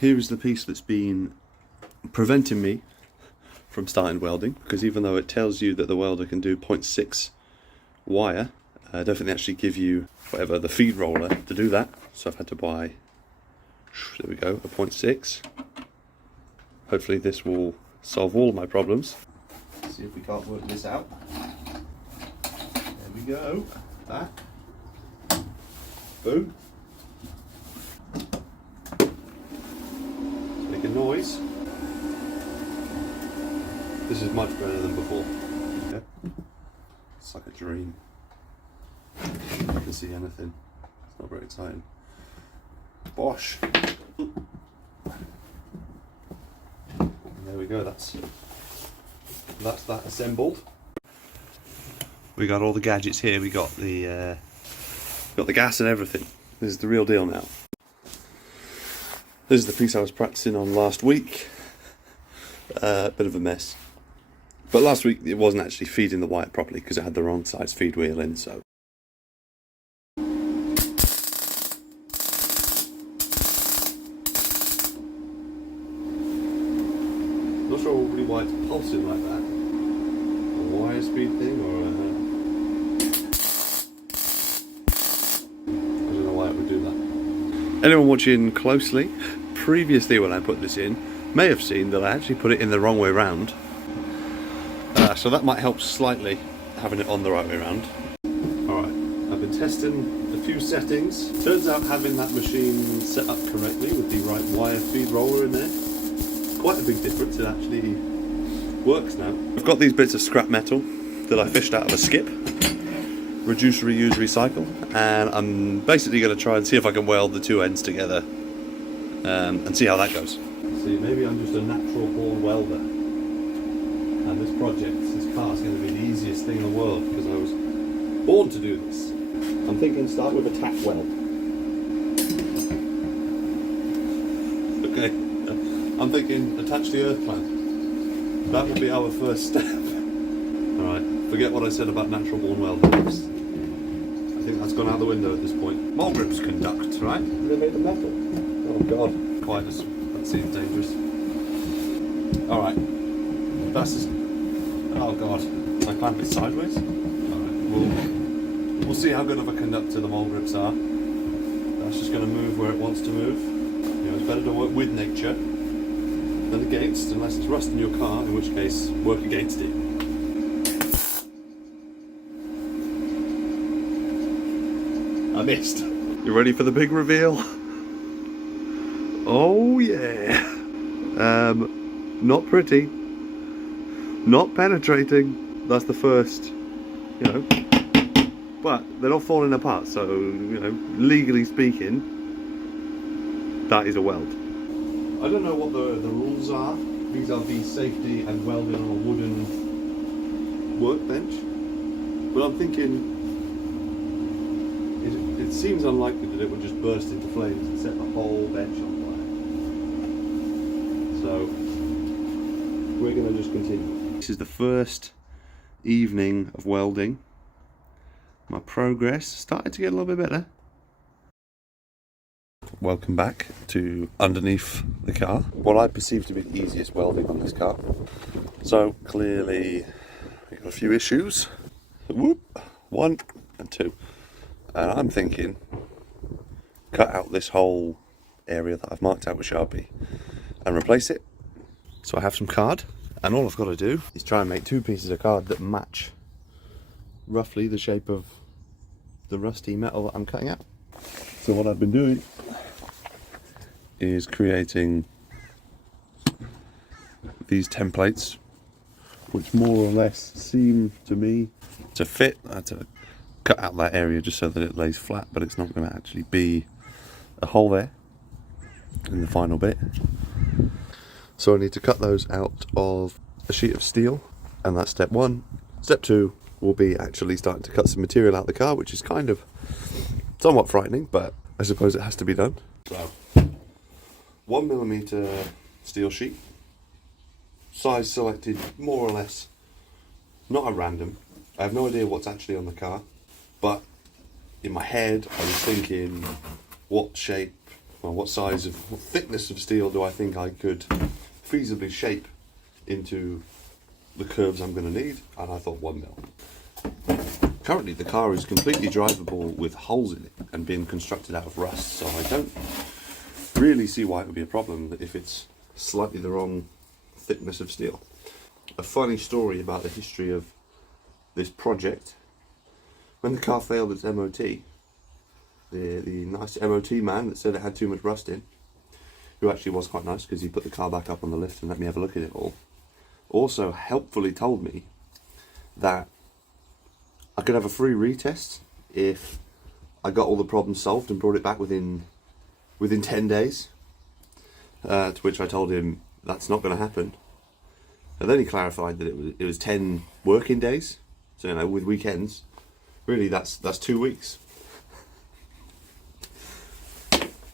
Here is the piece that's been preventing me from starting welding, because even though it tells you that the welder can do 0.6 wire, I don't think they actually give you whatever the feed roller to do that. So I've had to buy, there we go, a 0.6. Hopefully this will solve all of my problems. Let's see if we can't work this out. There we go. That. Boom. It's making noise. This is much better than before. Yeah. It's like a dream. I can see anything. It's not very exciting. Bosh. There we go, that's that assembled. We got all the gadgets here, we got the gas and everything. This is the real deal now. This is the piece I was practicing on last week. Bit of a mess. But last week it wasn't actually feeding the wire properly because it had the wrong size feed wheel in, so. Not sure really why it's pulsing like that. A wire speed thing or I don't know why it would do that. Anyone watching closely, previously when I put this in, may have seen that I actually put it in the wrong way round. So that might help slightly, having it on the right way round. Alright, I've been testing a few settings. Turns out having that machine set up correctly with the right wire feed roller in there, quite a big difference. It actually works now. I've got these bits of scrap metal that I fished out of a skip. Reduce, reuse, recycle. And I'm basically going to try and see if I can weld the two ends together and see how that goes. See, maybe I'm just a natural born welder. And this project, this car is going to be the easiest thing in the world because I was born to do this. I'm thinking start with a tack weld. Okay. I'm thinking attach the earth clamp. That will be our first step. Alright, forget what I said about natural born welders. I think that's gone out the window at this point. Mole grips conduct, right? They made of metal. Oh god. Quite as, that seems dangerous. Alright. That's just, oh god. I clamp it sideways? Alright, we'll see how good of a conductor the mole grips are. That's just going to move where it wants to move. You know, it's better to work with nature than against, unless it's rust in your car, in which case, work against it. I missed. You ready for the big reveal? Oh yeah. Not pretty. Not penetrating. That's the first, you know. But they're not falling apart, so, you know, legally speaking, that is a weld. I don't know what the rules are vis-a-vis safety and welding on a wooden workbench, but I'm thinking it seems unlikely that it would just burst into flames and set the whole bench on fire. So we're going to just continue. This is the first evening of welding. My progress started to get a little bit better. Welcome back to underneath the car. What I perceive to be the easiest welding on this car. So clearly we've got a few issues. Whoop, 1 and 2. And I'm thinking cut out this whole area that I've marked out with Sharpie and replace it. So I have some card, and all I've got to do is try and make 2 pieces of card that match roughly the shape of the rusty metal that I'm cutting out. So what I've been doing is creating these templates, which more or less seem to me to fit. I had to cut out that area just so that it lays flat, but it's not going to actually be a hole there in the final bit. So I need to cut those out of a sheet of steel, and that's step 1. Step 2 will be actually starting to cut some material out of the car, which is kind of somewhat frightening, but I suppose it has to be done. So 1mm steel sheet, size selected more or less, not at random. I have no idea what's actually on the car, but in my head I was thinking what shape well, what thickness of steel do I think I could feasibly shape into the curves I'm going to need, and I thought 1 mil. Currently the car is completely drivable with holes in it and being constructed out of rust, so I don't really see why it would be a problem if it's slightly the wrong thickness of steel. A funny story about the history of this project: when the car failed its MOT, the nice MOT man that said it had too much rust in, who actually was quite nice because he put the car back up on the lift and let me have a look at it all, also helpfully told me that I could have a free retest if I got all the problems solved and brought it back within 10 days. To which I told him that's not going to happen. And then he clarified that it was 10 working days. So, you know, with weekends, really that's 2 weeks.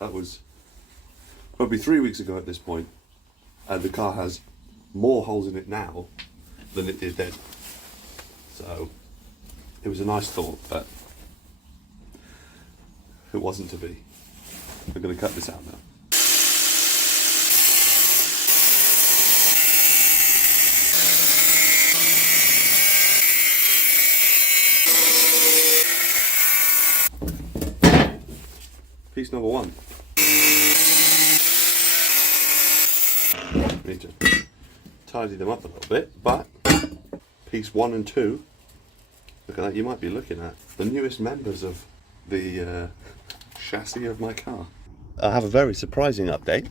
That was probably 3 weeks ago at this point, and the car has more holes in it now than it did then. So it was a nice thought, but it wasn't to be. I'm going to cut this out now. Piece number 1. Need to tidy them up a little bit, but piece 1 and 2, look at that, you might be looking at the newest members of the chassis of my car. I have a very surprising update,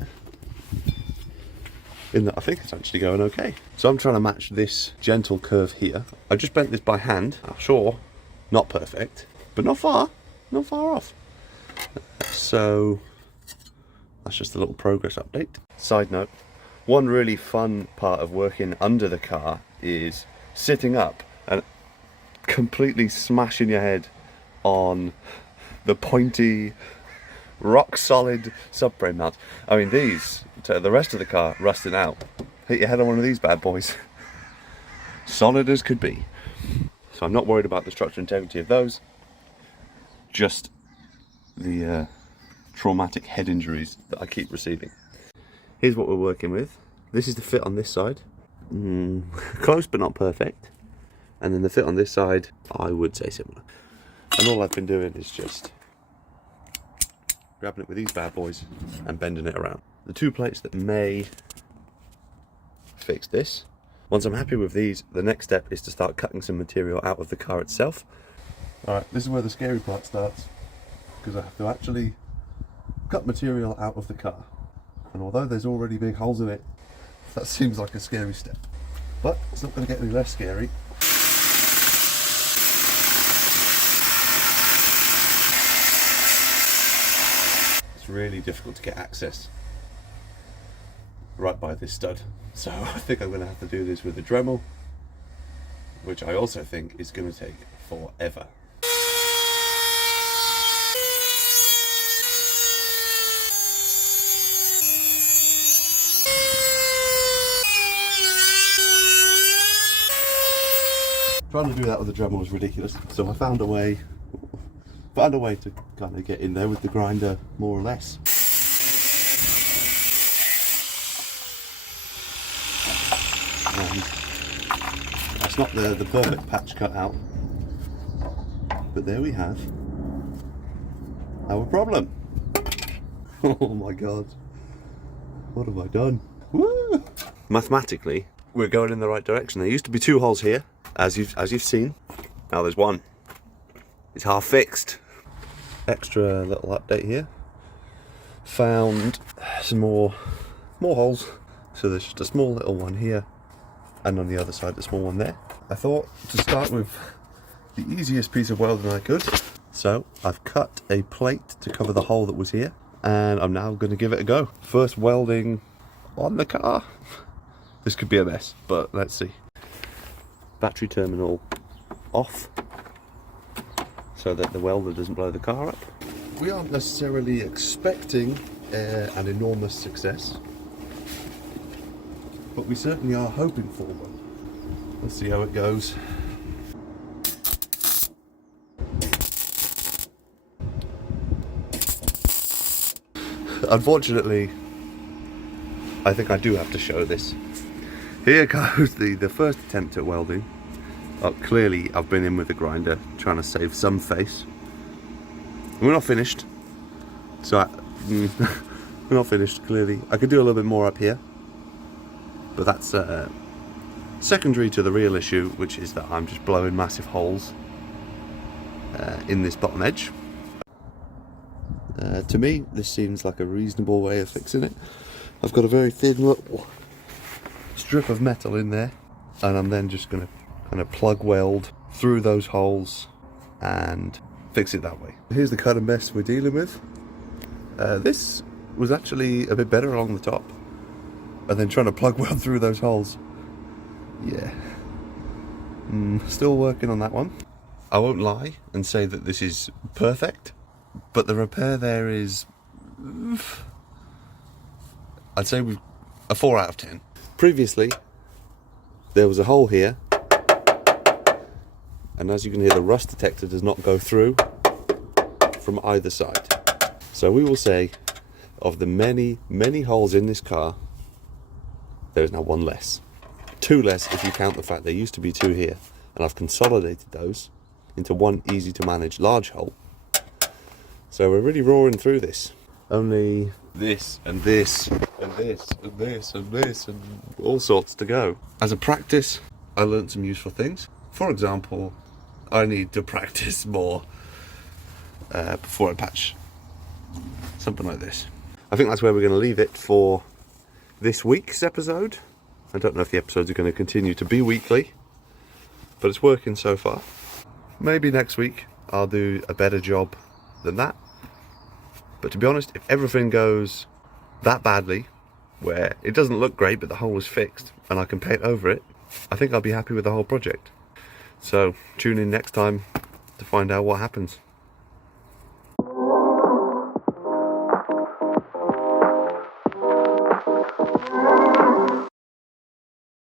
in that I think it's actually going okay. So I'm trying to match this gentle curve here. I just bent this by hand. Sure, not perfect, but not far off. So that's just a little progress update. Side note, one really fun part of working under the car is sitting up and completely smashing your head on the pointy, rock solid subframe mounts. I mean, these, to the rest of the car rusting out, hit your head on one of these bad boys, solid as could be. So I'm not worried about the structural integrity of those, just the traumatic head injuries that I keep receiving. Here's what we're working with. This is the fit on this side. Close but not perfect. And then the fit on this side, I would say similar. And all I've been doing is just grabbing it with these bad boys and bending it around. The 2 plates that may fix this. Once I'm happy with these, the next step is to start cutting some material out of the car itself. Alright, this is where the scary part starts, because I have to actually cut material out of the car. And although there's already big holes in it, that seems like a scary step. But it's not going to get any less scary. It's really difficult to get access right by this stud. So I think I'm going to have to do this with a Dremel, which I also think is going to take forever. Trying to do that with the Dremel was ridiculous, so I found a way to kind of get in there with the grinder, more or less. And that's not the perfect patch cut out, but there we have our problem. Oh my god, what have I done? Woo! Mathematically, we're going in the right direction. There used to be 2 holes here, as you've seen. Now there's 1. It's half fixed. Extra little update here. Found some more holes. So there's just a small little one here, and on the other side, the small one there. I thought to start with the easiest piece of welding I could. So I've cut a plate to cover the hole that was here, and I'm now going to give it a go. First welding on the car. This could be a mess, but let's see. Battery terminal off so that the welder doesn't blow the car up. We aren't necessarily expecting an enormous success, but we certainly are hoping for one. Let's see how it goes. unfortunately, I think I do have to show this. Here goes the first attempt at welding. Clearly I've been in with the grinder trying to save some face. We're not finished. So we're not finished, clearly. I could do a little bit more up here, but that's secondary to the real issue, which is that I'm just blowing massive holes in this bottom edge. To me, this seems like a reasonable way of fixing it. I've got a very thin little strip of metal in there, and I'm then just going to kind of plug weld through those holes and fix it that way. Here's the kind of mess we're dealing with. This was actually a bit better along the top, and then trying to plug weld through those holes. Yeah, still working on that one. I won't lie and say that this is perfect, but the repair there is, I'd say a 4 out of 10. Previously, there was a hole here, and as you can hear, the rust detector does not go through from either side. So we will say, of the many, many holes in this car, there is now one less. 2 less if you count the fact there used to be 2 here, and I've consolidated those into one easy to manage large hole. So we're really roaring through this. Only this and this and this and this and this and all sorts to go. As a practice, I learned some useful things. For example, I need to practice more before I patch something like this. I think that's where we're going to leave it for this week's episode. I don't know if the episodes are going to continue to be weekly, but it's working so far. Maybe next week I'll do a better job than that. But to be honest, if everything goes that badly, where it doesn't look great but the hole is fixed and I can paint over it, I think I'll be happy with the whole project. So tune in next time to find out what happens.